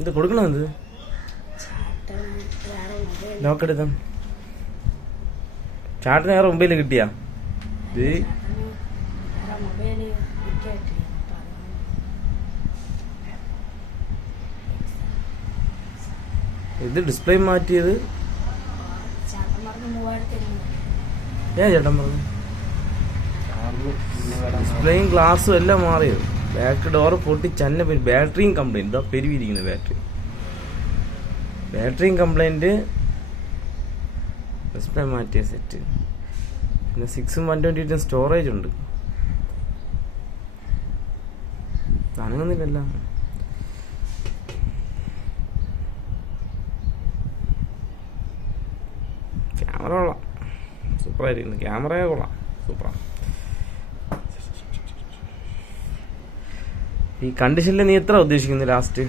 ഇത് കൊടുക്കണോ? ഇത് നോക്കെടുത്ത ചാട്ടിന് വേറെ മൊബൈൽ കിട്ടിയാ? ഇത് ഡിസ്പ്ലേ മാറ്റിയത് ഏ ചേട്ടൻ പറഞ്ഞു? ഡിസ്പ്ലേയും ഗ്ലാസും എല്ലാം മാറിയത്. ബാക്ക് ഡോറ് പൊട്ടി ചന്ന. ബാറ്ററിയും കംപ്ലൈന്റ്. ഇതാ പെരുവിരിക്കുന്നത് ബാറ്ററിയും കംപ്ലൈന്റ്. ഡിസ്പ്ലേ മാറ്റിയ സെറ്റ്. പിന്നെ 6 128 സ്റ്റോറേജ് ഉണ്ട്. അനങ്ങുന്നില്ലല്ലോ. ക്യാമറ കൊള്ളാം, സൂപ്പറായിരിക്കുന്നു. ക്യാമറയെ കൊള്ളാം, സൂപ്പറാണ്. ഈ കണ്ടീഷനിൽ നീ എത്ര ഉദ്ദേശിക്കുന്നു ലാസ്റ്റ്?